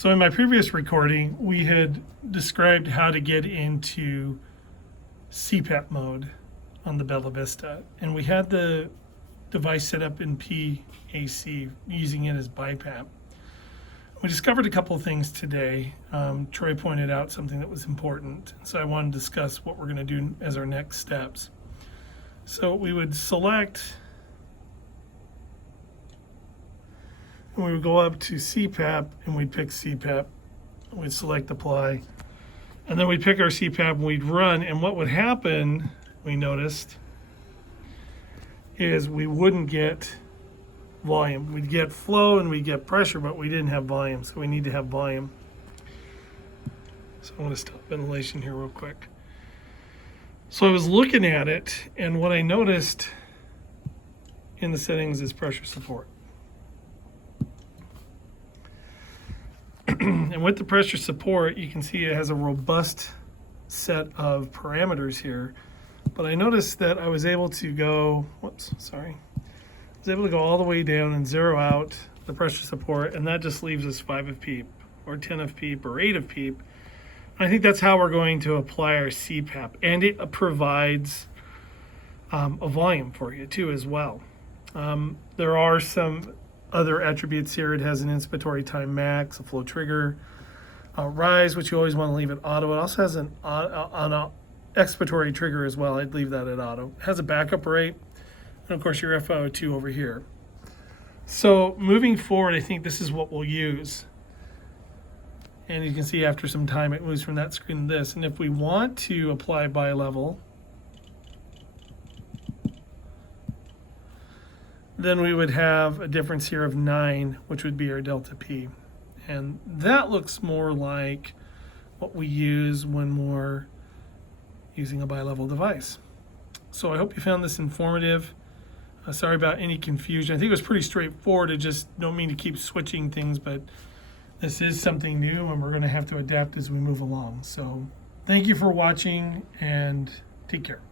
So in my previous recording, we had described how to get into CPAP mode on the Bella Vista. And we had the device set up in PAC, using it as BiPAP. We discovered a couple of things today. Troy pointed out something that was important. So I wanted to discuss what we're going to do as our next steps. So we would select, and we would go up to CPAP, and we'd pick CPAP. We'd select apply, and then we'd pick our CPAP and we'd run. And what would happen, we noticed, is we wouldn't get volume. We'd get flow and we'd get pressure, but we didn't have volume. So we need to have volume. So I want to stop ventilation here real quick. So I was looking at it, and what I noticed in the settings is pressure support. And with the pressure support, you can see it has a robust set of parameters here. But I noticed that I was able to go, I was able to go all the way down and zero out the pressure support, and that just leaves us 5 of PEEP, or 10 of PEEP, or 8 of PEEP. I think that's how we're going to apply our CPAP, and it provides a volume for you too as well. There are some other attributes here. It has an inspiratory time max, a flow trigger, rise, which you always want to leave at auto. It also has an expiratory trigger as well. I'd leave that at auto. It has a backup rate, and of course your FiO2 over here. So moving forward, I think this is what we'll use. And you can see after some time it moves from that screen to this. And if we want to apply BiLevel, then we would have a difference here of 9, which would be our delta P. And that looks more like what we use when we're using a BiLevel device. So I hope you found this informative. Sorry about any confusion. I think it was pretty straightforward. I just don't mean to keep switching things, but this is something new and we're going to have to adapt as we move along. So thank you for watching, and take care.